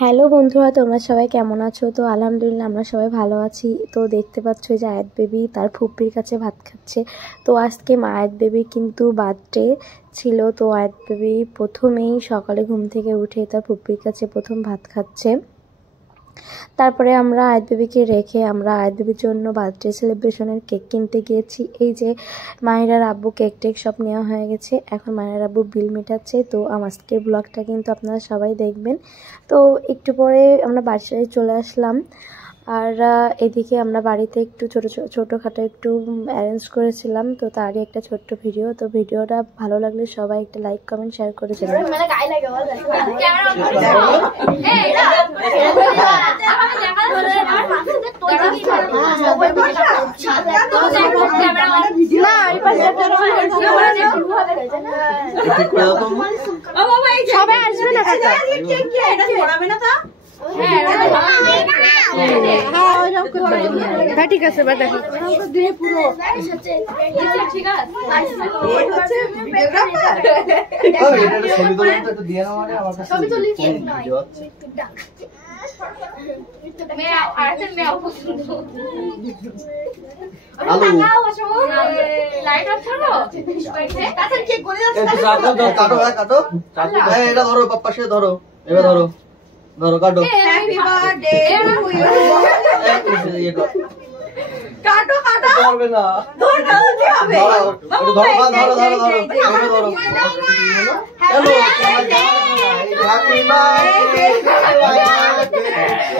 Hello বন্ধুরা, তোমরা সবাই কেমন আছো? তো আলহামদুলিল্লাহ আমরা সবাই ভালো আছি। তো দেখতে পাচ্ছ যে আয়াত বেবি তার ফুপির কাছে ভাত খাচ্ছে। তো আজকে আয়াত বেবি কিন্তু বার্থডে ছিল। তো আয়াত বেবি প্রথমেই সকালে ঘুম থেকে উঠে তার ফুপির কাছে প্রথম ভাত খাচ্ছে। তারপরে আমরা আয়াত বেবিকে রেখে আমরা আয়াত বেবির জন্য বার্থডে সেলিব্রেশনের কেক কিনতে গিয়েছি। এই যে মাহিরার আব্বু কেক টেক সব নেওয়া হয়ে গেছে, এখন মাহিরার আব্বু বিল মেটাচ্ছে। তো আজকের ব্লগটা কিন্তু আপনারা সবাই দেখবেন। তো একটু পরে আমরা বাসায় চলে আসলাম। আর এদিকে আমরা বাড়িতে একটু ছোটোখাটো একটু অ্যারেঞ্জ করেছিলাম, তো তারই একটা ছোট্ট ভিডিও। তো ভিডিওটা ভালো লাগলে সবাই একটা লাইক কমেন্ট শেয়ার করে যাবেন। সবাই আসবে না হ্যাঁ ঠিক আছে, দেখো ধরো পাপ্পা সে ধরো, এবার ধরো ধরো কাটো। Happy birthday to you. কাটো কাটো করবে না, ধরতে হবে। ধরো ধরো ধরো ধরো ধরো ধরো। Hello happy birthday,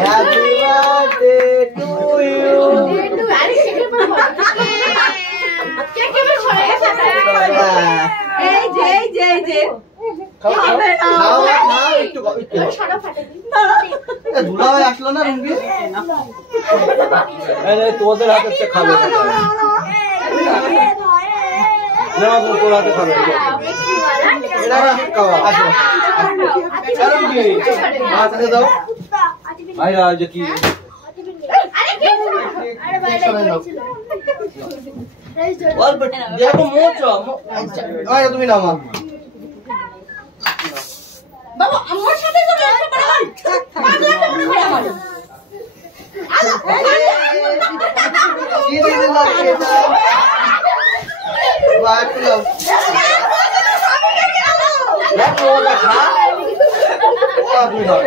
happy birthday to you. আরে কেকে পড়ো, কেকে পড়ো ছড়ে গেছে। এই যে এই যে এই যে খাবে না না, একটু ছড়া ফাটে দি। এ ধুলা হয়ে আসলো না রুমকি। এই তোদের হাতে খাবে না, না তোর হাতে খাবে এটা না খাওয়া। আসো কারণ কি হাতে দাও ভাইরা যে কি। আরে কি আরে বাইরে ছিল অল্প দেখো মোচো। আরে তুমি নাও মা বাবা, আমার সাথে তো লেখা পড়া হয়। পাগলা কেমন করে আমার আলো কি দিন লাগছে না বাট লো দেখো লেখা ও তুমি দাও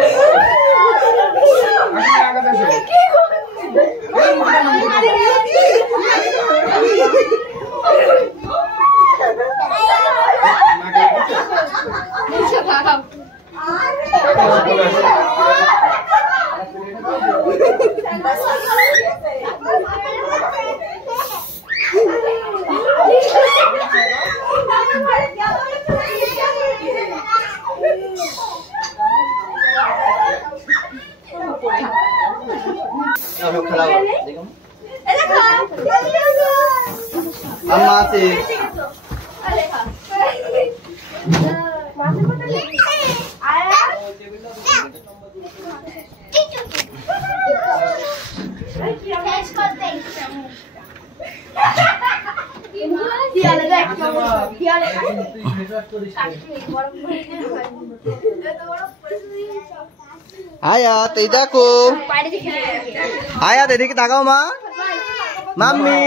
আগে দেখো কি আয়াত এই দেখো, আয়াত এদিকে তাকাও মা, মাম্মি।